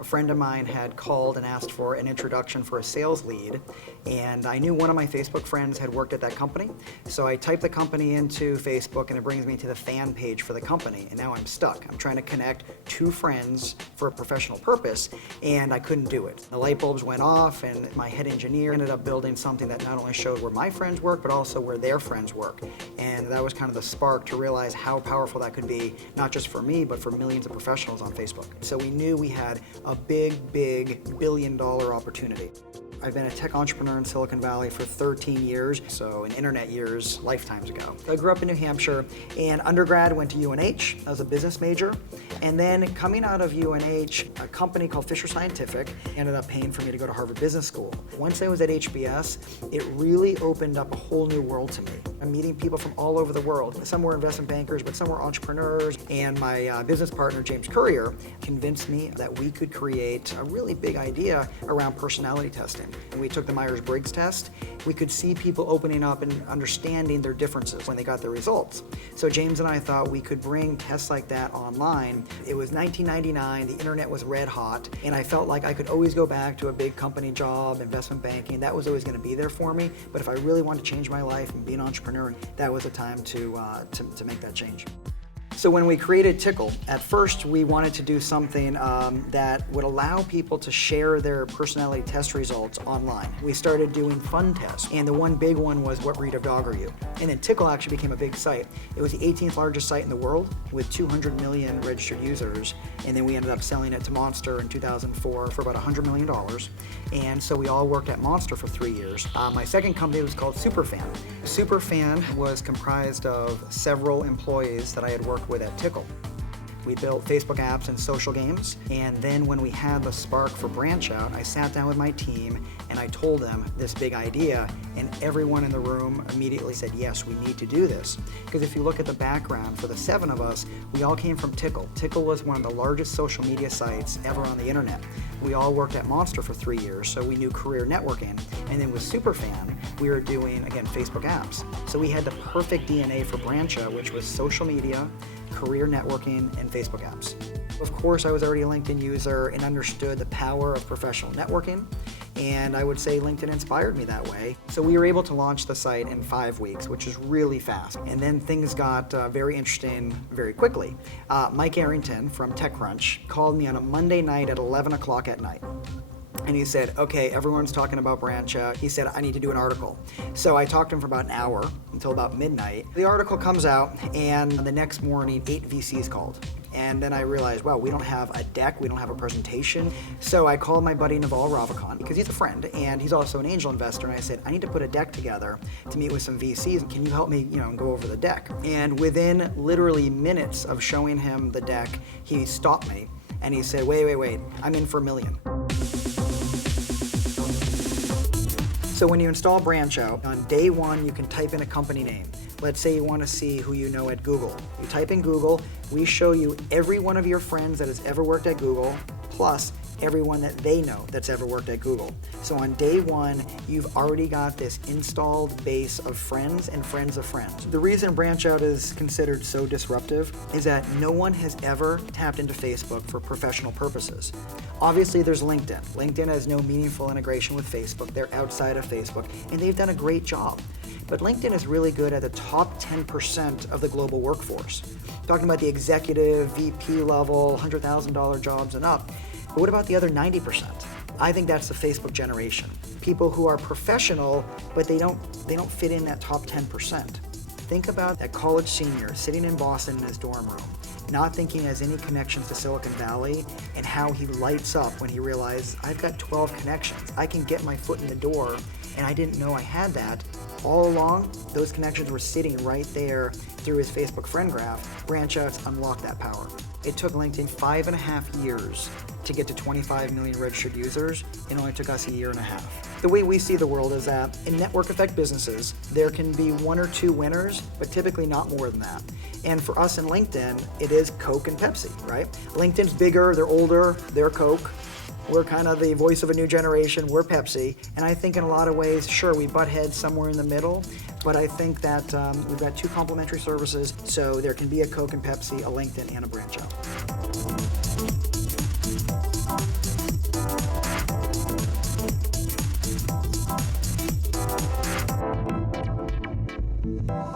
A friend of mine had called and asked for an introduction for a sales lead, and I knew one of my Facebook friends had worked at that company, so I typed the company into Facebook and it brings me to the fan page for the company, and now I'm stuck. I'm trying to connect two friends for a professional purpose, and I couldn't do it. The light bulbs went off, and my head engineer ended up building something that not only showed where my friends work, but also where their friends work. And that was kind of the spark to realize how powerful that could be, not just for me, but for millions of professionals on Facebook. So we knew we had a big billion-dollar opportunity. I've been a tech entrepreneur in Silicon Valley for 13 years, so in internet years, lifetimes ago. I grew up in New Hampshire, and undergrad went to UNH. I was a business major, and then coming out of UNH, a company called Fisher Scientific ended up paying for me to go to Harvard Business School. Once I was at HBS, it really opened up a whole new world to me. I'm meeting people from all over the world. Some were investment bankers, but some were entrepreneurs, and my business partner, James Courier, convinced me that we could create a really big idea around personality testing. And we took the Myers-Briggs test. We could see people opening up and understanding their differences when they got their results. So James and I thought we could bring tests like that online. It was 1999, the internet was red hot, and I felt like I could always go back to a big company job, investment banking. That was always going to be there for me. But if I really wanted to change my life and be an entrepreneur, that was the time to make that change. So when we created Tickle, at first we wanted to do something that would allow people to share their personality test results online. We started doing fun tests, and the one big one was, what breed of dog are you? And then Tickle actually became a big site. It was the 18th largest site in the world with 200 million registered users, and then we ended up selling it to Monster in 2004 for about $100 million. And so we all worked at Monster for 3 years. My second company was called SuperFan. SuperFan was comprised of several employees that I had worked with at Tickle. We built Facebook apps and social games, and then when we had the spark for BranchOut, I sat down with my team and I told them this big idea, and everyone in the room immediately said, yes, we need to do this. Because if you look at the background, for the 7 of us, we all came from Tickle. Tickle was one of the largest social media sites ever on the internet. We all worked at Monster for 3 years, so we knew career networking. And then with SuperFan, we were doing, again, Facebook apps. So we had the perfect DNA for BranchOut, which was social media, career networking, and Facebook apps. Of course, I was already a LinkedIn user and understood the power of professional networking, and I would say LinkedIn inspired me that way. So we were able to launch the site in 5 weeks, which is really fast. And then things got very interesting very quickly. Mike Arrington from TechCrunch called me on a Monday night at 11 o'clock at night. And he said, okay, everyone's talking about BranchOut. He said, I need to do an article. So I talked to him for about an hour until about midnight. The article comes out, and the next morning, 8 VCs called. And then I realized, wow, we don't have a deck, we don't have a presentation. So I called my buddy Naval Ravikant, because he's a friend, and he's also an angel investor, and I said, I need to put a deck together to meet with some VCs. Can you help me, go over the deck? And within literally minutes of showing him the deck, he stopped me, and he said, wait, I'm in for $1 million. So when you install BranchOut, on day 1, you can type in a company name. Let's say you want to see who you know at Google. You type in Google, we show you every one of your friends that has ever worked at Google, plus everyone that they know that's ever worked at Google. So on day 1, you've already got this installed base of friends and friends of friends. The reason BranchOut is considered so disruptive is that no one has ever tapped into Facebook for professional purposes. Obviously, there's LinkedIn. LinkedIn has no meaningful integration with Facebook. They're outside of Facebook, and they've done a great job. But LinkedIn is really good at the top 10% of the global workforce. Talking about the executive, VP level, $100,000 jobs and up. But what about the other 90%? I think that's the Facebook generation. People who are professional, but they don't fit in that top 10%. Think about that college senior sitting in Boston in his dorm room, not thinking he has any connections to Silicon Valley, and how he lights up when he realizes, I've got 12 connections. I can get my foot in the door, and I didn't know I had that. All along, those connections were sitting right there through his Facebook friend graph. BranchOut's unlocked that power. It took LinkedIn 5.5 years to get to 25 million registered users. It only took us 1.5 years. The way we see the world is that in network effect businesses, there can be 1 or 2 winners, but typically not more than that. And for us in LinkedIn, it is Coke and Pepsi, right? LinkedIn's bigger, they're older, they're Coke. We're kind of the voice of a new generation, we're Pepsi. And I think in a lot of ways, sure, we butt heads somewhere in the middle, but I think that we've got 2 complementary services, so there can be a Coke and Pepsi, a LinkedIn, and a BranchOut. you.